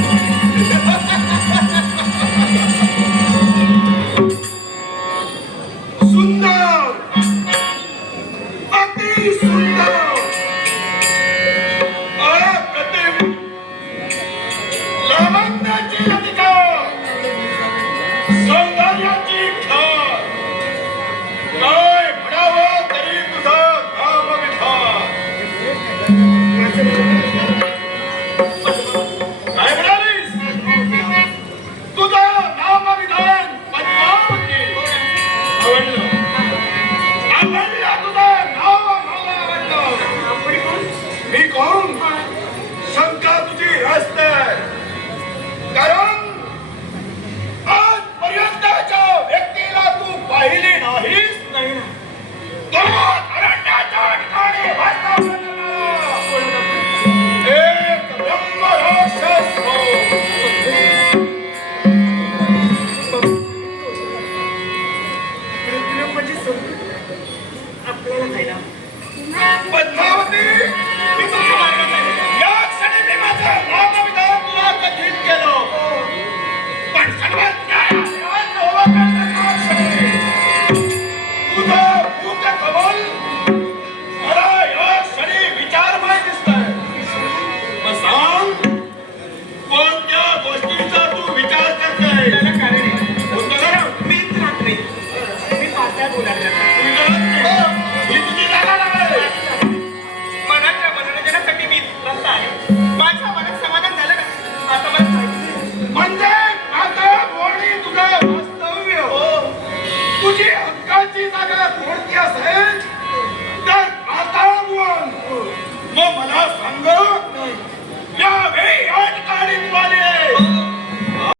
ह havia सுंदा हो परी सुृ। आप्र लव Даσι Нlingensan संदया चीम्ता तख्रावी मुनावा दरीवक्ता இடம் तुझी हक्काची जागा कोणती असेल